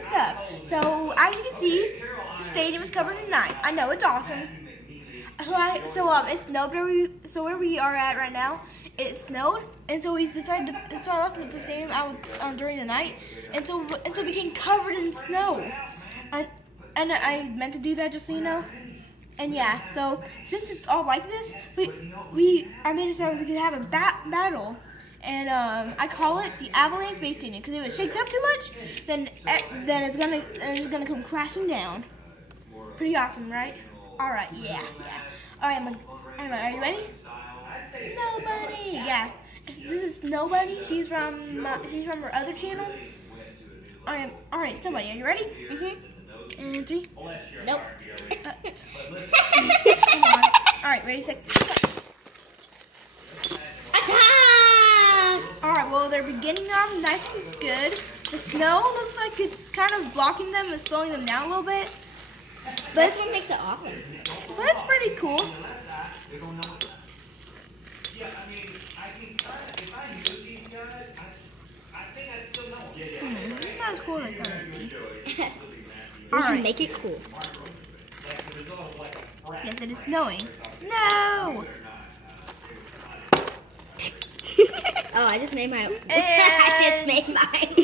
what's up? So as you can see, the stadium is covered in ice. I know, it's awesome. It snowed where we are at right now. It snowed, and so we decided to start left the stadium out during the night, and so it became covered in snow. And I meant to do that, just so you know. And yeah, so since it's all like this, I made it so we could have a battle. And I call it the Avalanche Beystadium, because if it shakes up too much, then it's gonna come crashing down. Pretty awesome, right? All right, yeah. All right, are you ready? Snow Bunny, yeah. This is Snow Bunny. She's from her other channel. All right, Snow Bunny, are you ready? And 3. Nope. All right, ready, set. Attack! All right, well, they're beginning off nice and good. The snow looks like it's kind of blocking them and slowing them down a little bit. But this one makes it awesome. But it's pretty cool. It's not as cool as I thought it would be. We should make it cool. Yes, it is snowing. Snow! Oh, I just made my own. And I just made mine.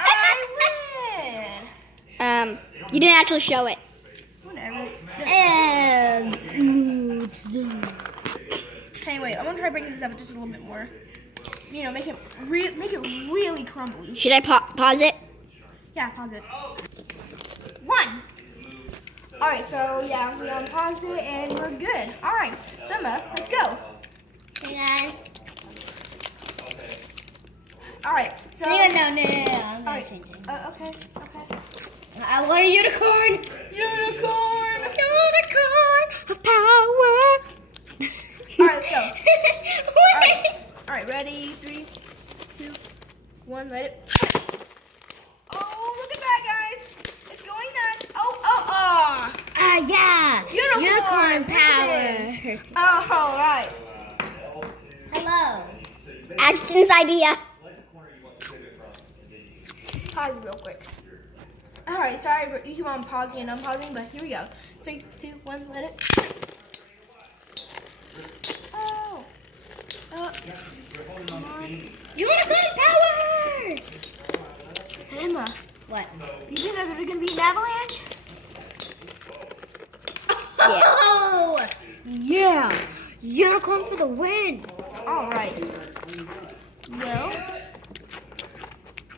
I win! You didn't actually show it. Whatever. And Anyway, I'm gonna try breaking this up just a little bit more. You know, make it really crumbly. should I pause it? Yeah, pause it. 1. All right, so yeah, we unpaused it and we're good. All right, Emma, let's go. Hang on. All right, so. No. I'm gonna change it. Okay. I want a unicorn. Unicorn. Unicorn of power. All right, let's go. Wait. All right, ready? 3, 2, 1. Let it. Oh, look at that, guys! It's going nuts. Oh. Yeah. Unicorn power. All right. Hello. Ashton's idea. Pause real quick. All right, sorry, you keep on pausing and unpausing, but here we go. 3, 2, 1. Let it. Oh. Come on. Unicorn powers. Emma, What? you think that there's gonna be an avalanche? Oh, yeah. Unicorn for the win. All right. Well,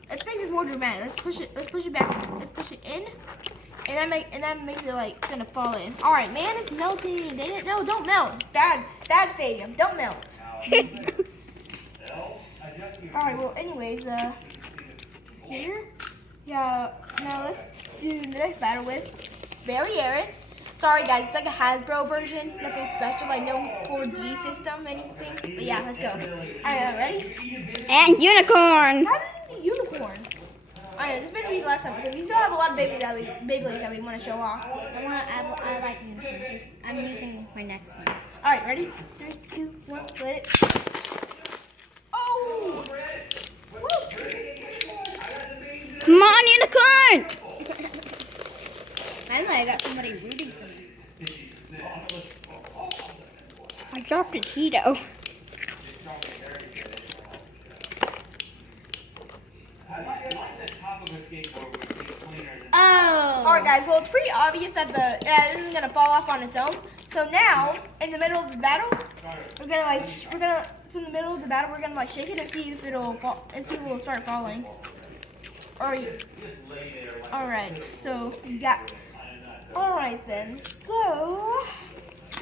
let's make this more dramatic. Let's push it back. Let's push it in, and that makes it like gonna fall in. All right, man, it's melting. Dang it! No, don't melt. Bad stadium. Don't melt. All right. Well, anyways, here. Yeah. Now let's do the next battle with Barrieras. Sorry guys, it's like a Hasbro version, nothing special, like no 4D system, anything. But yeah, let's go. Alright, ready? And unicorn. How did you get the unicorn? Alright, this better be the last time, because we still have a lot of Beyblades that we want to show off. I like unicorns. I'm using my next one. Alright, ready? 3, 2, 1, let it. Oh! Woo! Come on, unicorn! Finally, I got somebody rooting for me. I dropped a Cheeto. Oh. Alright guys, well it's pretty obvious that it isn't gonna fall off on its own. So now, in the middle of the battle, we're gonna shake it and see if it'll fall, and see if it will start falling. Alright, so you got. Alright then, so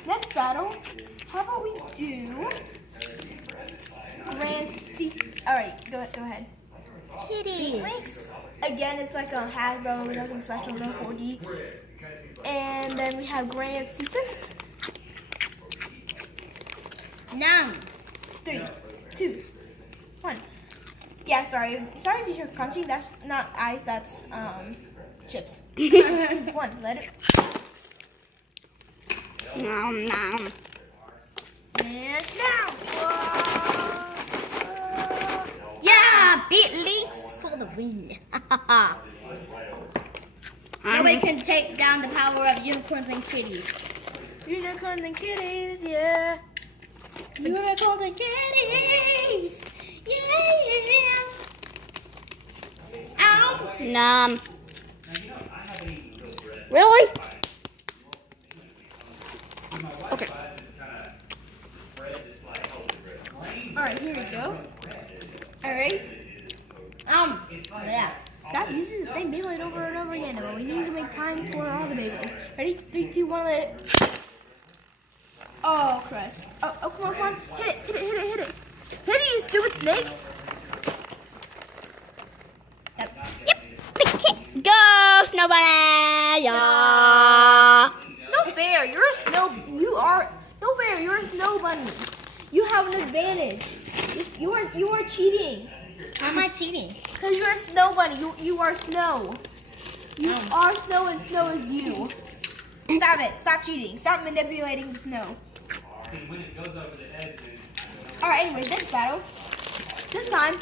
next battle, how about we do Grand C. Alright, go ahead. Kitty. Links. Again, it's like a Hasbro, nothing special, no 4D. And then we have Grand Cephas. Numb. 3, 2, 1. Yeah, sorry if you hear crunching. That's not ice. That's chips. 3, 2, 1. Let it. Nom nom. And now. Yeah, beat Links for the win. Nobody can take down the power of unicorns and kitties. Unicorns and kitties, yeah. Unicorns and kitties. Yeah. Ow. Nom. Really? Okay. Alright, here we go. Alright. Yeah. Stop using the same Beyblade over and over again. But we need to make time for all the Beyblades. Ready? 3, 2, 1, let it. Oh, crap. Oh, come on, come on. Hit it, hit it, hit it, hit it. Hit it, you stupid snake. Yep. Go, Snow Bunny. Yeah. No fair. You're a snow. You are. No fair. You're a snow bunny. You have an advantage. You are cheating. How am I cheating? Because you're a snow bunny. You are snow. You are snow and snow is you. Stop it. Stop cheating. Stop manipulating the snow. Alright, anyways, next battle. This time,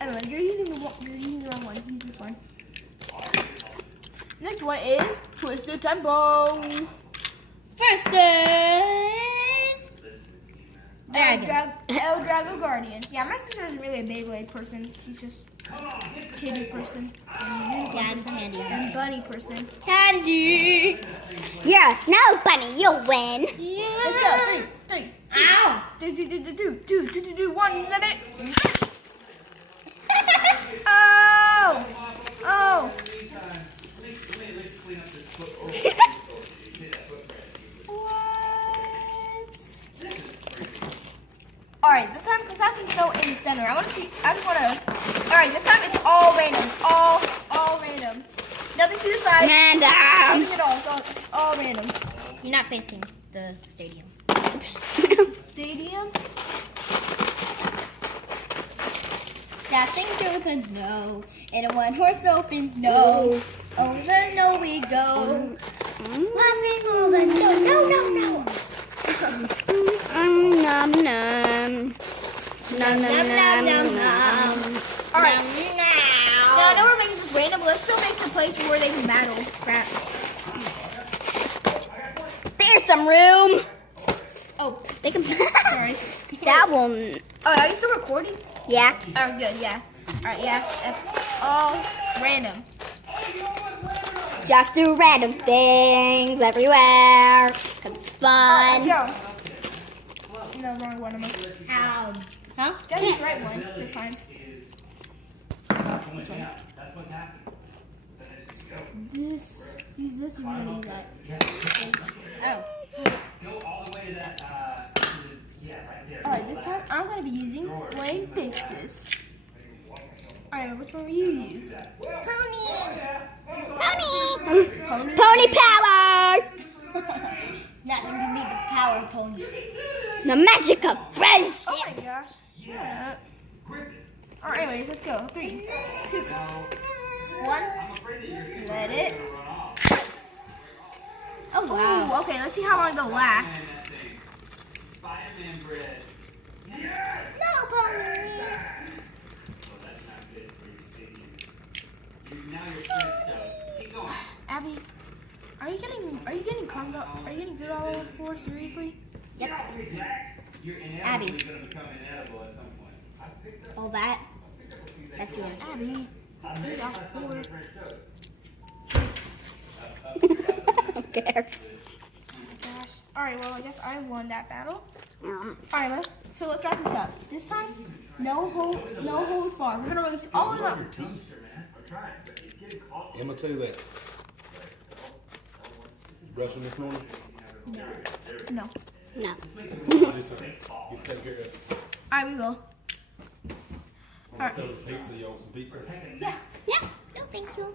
everyone, you're using the wrong one. Use this one. Next one is Twisted Tempo. Versus El Drago Guardian. Yeah, my sister isn't really a Beyblade person. She's just kitty person. Yeah, I'm so handy. And bunny person. Candy. You're a snow bunny. You'll win. Yeah. Let's go. 3, 2, Ow. do, 1, let it. Oh! Oh! Alright, this time, because that's some snow in the center. I just want to. Alright, this time it's all random. It's all random. Nothing to the side. Random. Nothing at all. It's all random. You're not facing the stadium. Stadium? Dashing through the snow in a one-horse open no. Over the no we go. Laughing all the no. Nom nom. Nom. Alright. Now I know we're making this random, but let's still make the place where they can battle. Crap. There's some room. Oh, They can. sorry. That one. Oh, are you still recording? Yeah. Oh, good, yeah. Alright, yeah. That's all random. Just do random things everywhere. 'Cause it's fun. Let's go. No, wrong one. Ow. Huh? That is the right one this time. Use this if you're gonna use that. Oh. Alright, this time I'm gonna be using Flame Fixes. Alright, which one will you use? Pony power. Not gonna be the power of ponies. The magic of friendship. Oh my gosh. Shut up. Alright, anyways, let's go. 3, 2, 1. Let it. Oh wow. Ooh, okay, let's see how long they'll last. No pony. Abby, are you getting crumbed up? Are you getting good all over the floor? Seriously? Yep. Abby. All that. That's yours. Abby, get off the floor. I don't care. Gosh. Alright, well, I guess I won that battle. Alright, well, so let's wrap this up. This time, no hold bar. We're gonna release all of them. I'm gonna tell you that. Brushing this morning? No. No. You take care of. Alright, we will. Alright. Throw the pizza, you want some pizza? Yeah. Yeah. No, thank you.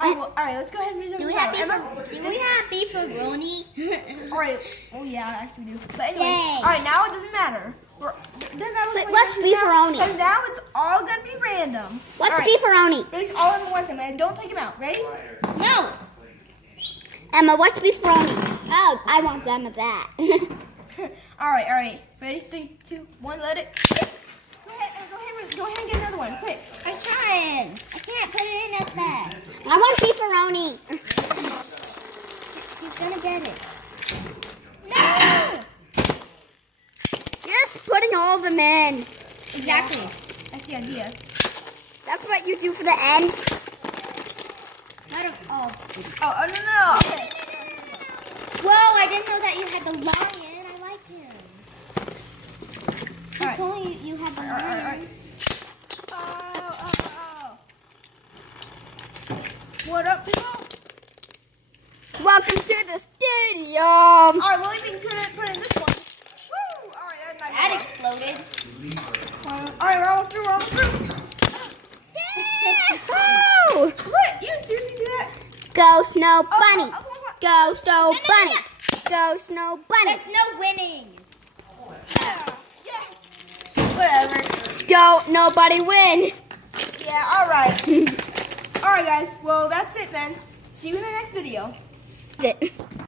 Alright, let's go ahead and resume Do the we have battle. beef? Do we have beef for Roni? Alright. Oh yeah, actually we do. But anyways, Yay. alright, now it doesn't matter. What's beefaroni? So now it's all gonna be random. What's Alright, beefaroni? release all of them at once, and don't take them out. Ready? No. Emma, what's beefaroni? Oh, I want some of that. Alright. Ready? 3, 2, 1, let it. Go ahead, Go ahead and get another one, quick. I'm trying. I can't put it in as fast. I want beefaroni. He's gonna get it. No! You're just putting all of them in. Exactly. That's the idea. That's what you do for the end. I don't. Oh. Oh, no. Okay. Whoa! I didn't know that you had the lion. I like him. All right. If only you had the lion. All right. Oh. What up, people? Welcome to the stadium. All right, well, you can put in this one. Woo! All right, that's nice. That exploded. All right, we're almost through. Woo! What? You seriously do that? Go Snow Bunny. Oh. Go Snow No. Bunny. Go Snow Bunny. There's no winning. Yeah. Yes. Whatever. Don't nobody win. Yeah, all right. All right, guys. Well, that's it then. See you in the next video. That's it.